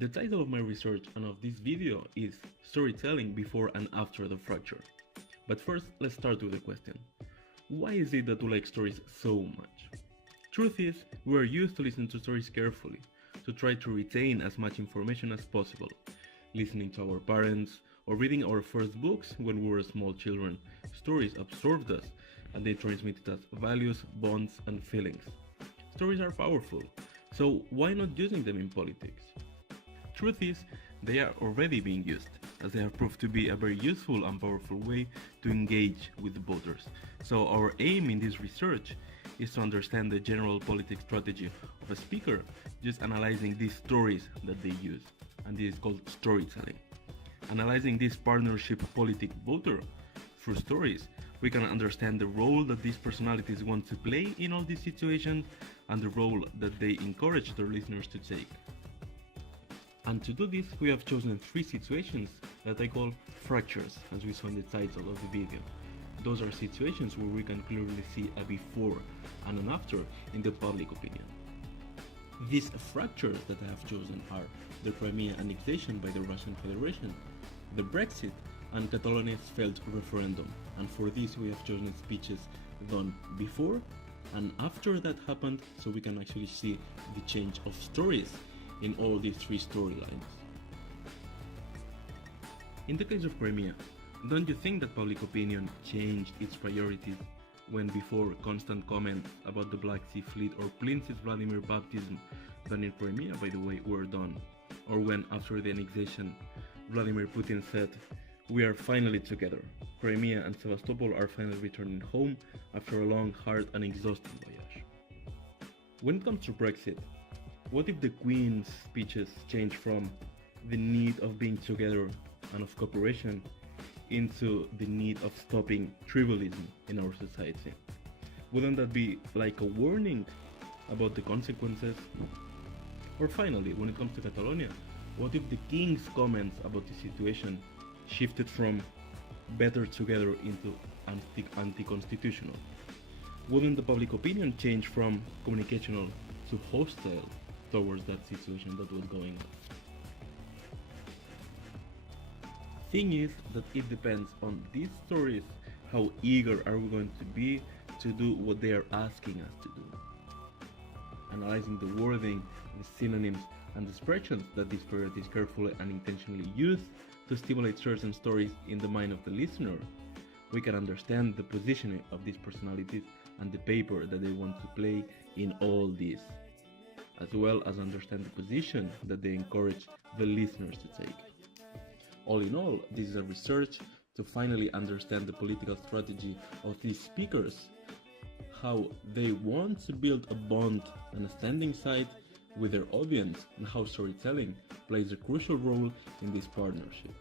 The title of my research and of this video is Storytelling Before and After the Fracture. But first, let's start with the question. Why is it that we like stories so much? Truth is, we are used to listen to stories carefully, to try to retain as much information as possible, listening to our parents or reading our first books when we were small children. Stories absorbed us and they transmitted us values, bonds, and feelings. Stories are powerful, so why not using them in politics? Truth is, they are already being used, as they have proved to be a very useful and powerful way to engage with voters. So our aim in this research is to understand the general politics strategy of a speaker, just analyzing these stories that they use, and this is called storytelling. Analyzing this partnership politic voter through stories, we can understand the role that these personalities want to play in all these situations and the role that they encourage their listeners to take. And to do this, we have chosen 3 situations that I call fractures, as we saw in the title of the video. Those are situations where we can clearly see a before and an after in the public opinion. These fractures that I have chosen are the Crimea annexation by the Russian Federation, the Brexit, and Catalonia's failed referendum. And for this we have chosen speeches done before and after that happened, so we can actually see the change of stories in all these 3 storylines. In the case of Crimea, don't you think that public opinion changed its priorities when before constant comments about the Black Sea Fleet or Princess Vladimir baptism done in Crimea, by the way, were done? Or when after the annexation, Vladimir Putin said, "We are finally together. Crimea and Sevastopol are finally returning home after a long, hard and exhausting voyage." When it comes to Brexit, what if the Queen's speeches change from the need of being together and of cooperation into the need of stopping tribalism in our society? Wouldn't that be like a warning about the consequences? Or finally, when it comes to Catalonia, what if the King's comments about the situation shifted from better together into anti-constitutional? Wouldn't the public opinion change from communicational to hostile towards that situation that was going on? Thing is that it depends on these stories how eager are we going to be to do what they are asking us to do. Analyzing the wording, the synonyms, and the expressions that these priorities carefully and intentionally use to stimulate certain stories in the mind of the listener, we can understand the positioning of these personalities and the paper that they want to play in all this, as well as understand the position that they encourage the listeners to take. All in all, this is a research to finally understand the political strategy of these speakers, how they want to build a bond and a standing side with their audience, and how storytelling plays a crucial role in this partnership.